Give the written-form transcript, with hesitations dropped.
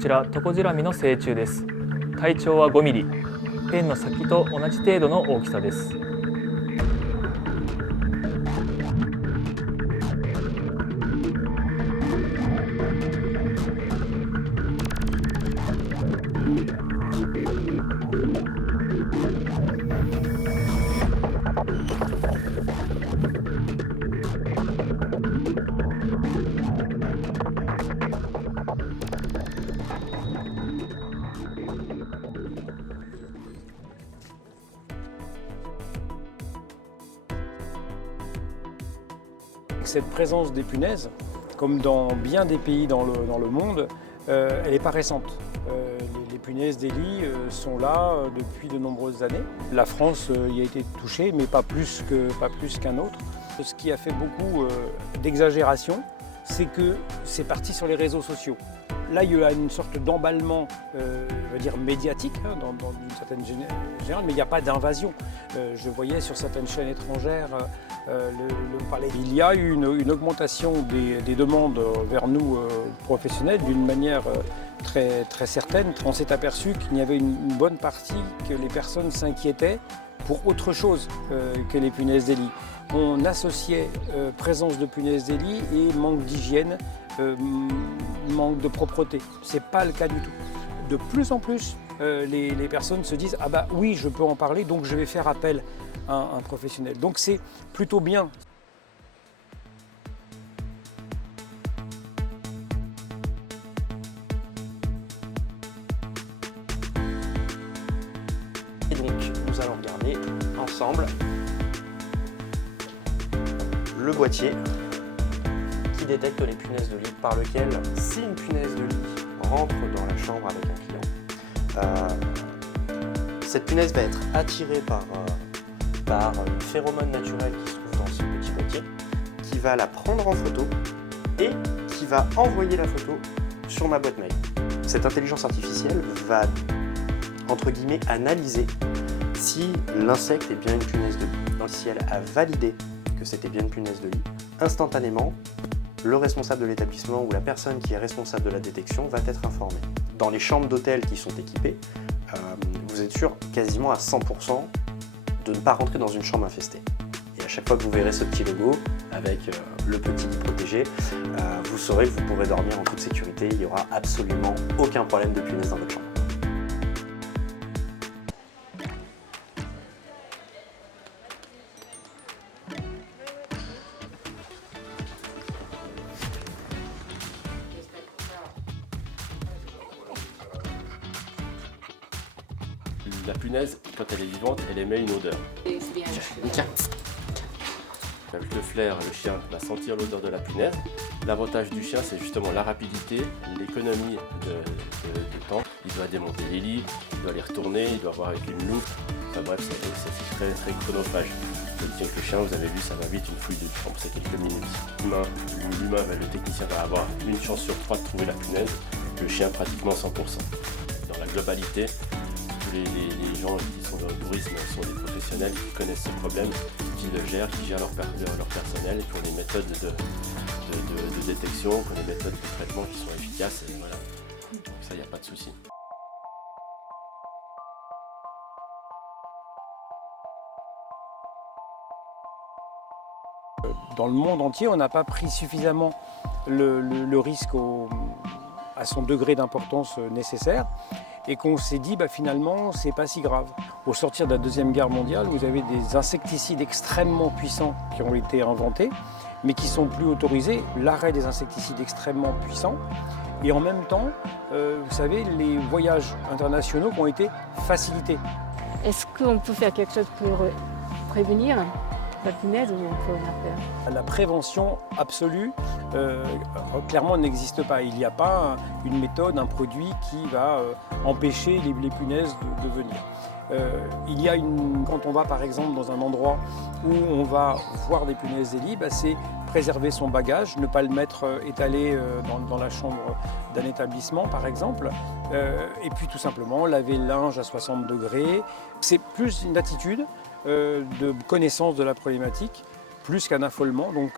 ちらトコジラミの成虫です。体長は5ミリ、ペンの先と同じ程度の大きさです。Cette présence des punaises, comme dans bien des pays dans le monde, elle n'est pas récente. Les punaises des lits sont là depuis de nombreuses années. La France y a été touchée, mais pas plus qu'un autre. Ce qui a fait beaucoup d'exagération, c'est que c'est parti sur les réseaux sociaux. Là, il y a une sorte d'emballement médiatique dans une certaine générale, mais il n'y a pas d'invasion. Je voyais sur certaines chaînes étrangères parler. Il y a eu une augmentation des demandes vers nous professionnels d'une manière très, très certaine. On s'est aperçu qu'il y avait une bonne partie que les personnes s'inquiétaient pour autre chose que les punaises des lits. On associait présence de punaises des lits et manque d'hygiène, manque de propreté. Ce n'est pas le cas du tout. De plus en plus, les personnes se disent « Ah bah oui, je peux en parler, donc je vais faire appel à un professionnel ». Donc c'est plutôt bien. Et donc nous allons regarder ensemble le boîtier qui détecte les punaises de lit, par lequel, si une punaise de lit rentre dans la chambre avec un client, cette punaise va être attirée par une phéromone naturelle qui se trouve dans ce petit boîtier, qui va la prendre en photo et qui va envoyer la photo sur ma boîte mail. Cette intelligence artificielle va, entre guillemets, analyser si l'insecte est bien une punaise de lit. Donc, si elle a validé que c'était bien une punaise de lit, instantanément, le responsable de l'établissement ou la personne qui est responsable de la détection va être informé. Dans les chambres d'hôtel qui sont équipées, vous êtes sûr quasiment à 100% de ne pas rentrer dans une chambre infestée. Et à chaque fois que vous verrez ce petit logo avec le petit lit protégé, vous saurez que vous pourrez dormir en toute sécurité. Il n'y aura absolument aucun problème de punaise dans votre chambre. La punaise, quand elle est vivante, elle émet une odeur. Tiens. Avec le flair, le chien va sentir l'odeur de la punaise. L'avantage du chien, c'est justement la rapidité, l'économie de temps. Il doit démonter les lits, il doit les retourner, il doit voir avec une loupe. Enfin bref, c'est très, très chronophage. Tandis que le chien, vous avez vu, ça va vite, une fouille de chambre, c'est quelques minutes. L'humain, le technicien va avoir une chance sur 3 de trouver la punaise, le chien pratiquement 100%. Dans la globalité, les gens qui sont dans le tourisme sont des professionnels qui connaissent ces problèmes, qui le gèrent, qui gèrent leur personnel, qui ont des méthodes de détection, qui ont des méthodes de traitement qui sont efficaces. Et voilà. Donc ça, il n'y a pas de souci. Dans le monde entier, on n'a pas pris suffisamment le risque à son degré d'importance nécessaire. Et qu'on s'est dit finalement c'est pas si grave. Au sortir de la Deuxième Guerre mondiale, vous avez des insecticides extrêmement puissants qui ont été inventés, mais qui sont plus autorisés, l'arrêt des insecticides extrêmement puissants, et en même temps, vous savez, les voyages internationaux qui ont été facilités. Est-ce qu'on peut faire quelque chose pour prévenir la punaise ou on peut rien faire? La prévention absolue, clairement, n'existe pas. Il n'y a pas une méthode, un produit qui va empêcher les punaises de venir. Quand on va par exemple dans un endroit où on va voir des punaises des lits, c'est préserver son bagage, ne pas le mettre étalé dans la chambre d'un établissement par exemple, et puis tout simplement laver le linge à 60 degrés. C'est plus une attitude de connaissance de la problématique, plus qu'un affolement. Donc